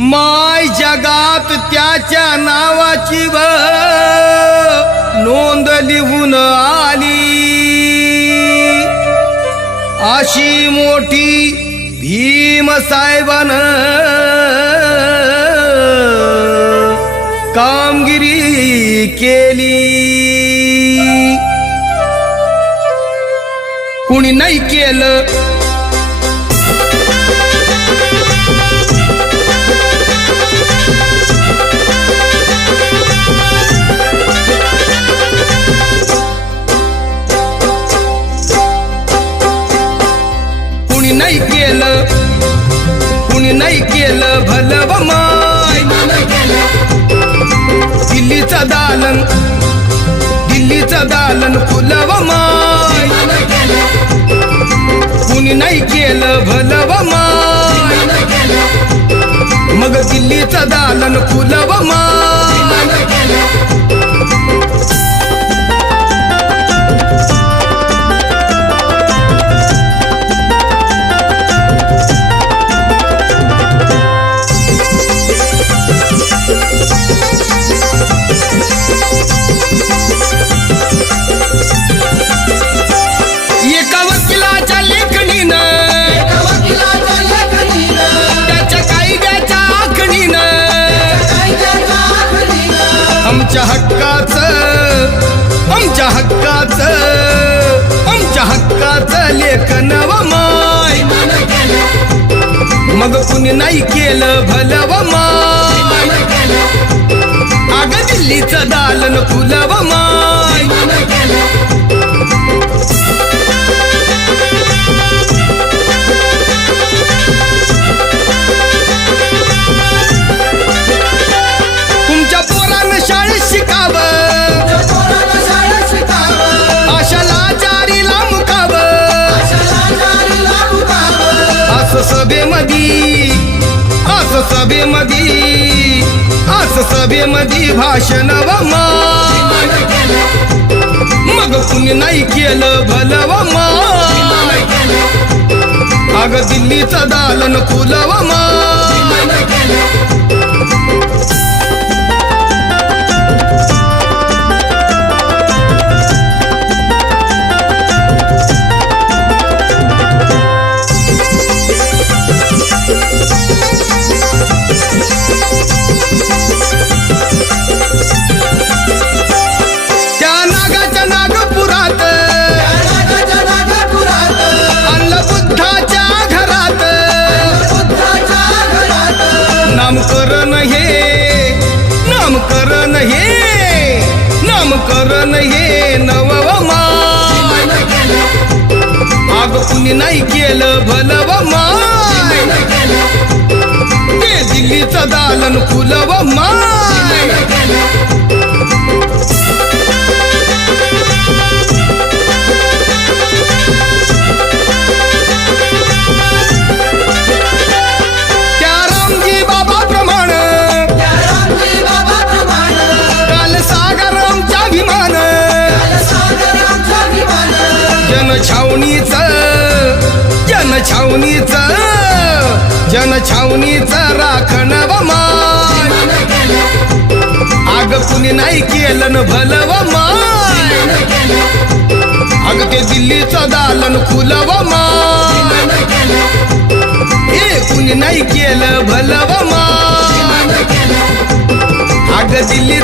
माय जगात त्याच्या नावाची नोंद लिहून आली, अशी मोठी भीम साहेबानं कामगिरी केली. कुणी नाही केलं कुणी नाही केलं भलं व माय. दिल्लीचं दालन फुलं व माय. कुणी नाही केलं भलं व माय. मग दिल्लीचं दालन फुलं व माय. एका वकिलाच्या लेखणीनं, त्याच्या कायद्याच्या आखणीनं, आमच्या हक्काचं लेखन व माय. मग कुणी नाही केलं भलं व माय. अगं दिल्लीचं दालन फुलं व माय. तुमच्या पोरानं शाळेत शिकावं, अशा लाचारीला मुकावं. असं सभेमध्ये भाषण व माय. मग कुणी नाही केलं भलं व माय. अगं दिल्लीचं दालन फुलं व माय. नामकरण हे नव व माय. अगं कुणी नाही केलं भलं व माय. ते दिल्लीचं दालन फुलं व माय. जनछावणीचं राखण व माय. अगं कुणी नाही केलं न भलं व माय. अगं ते दिल्लीचं दालन फुलं व माय. हे कुणी नाही केलं भलं व माय. अगं दिल्ली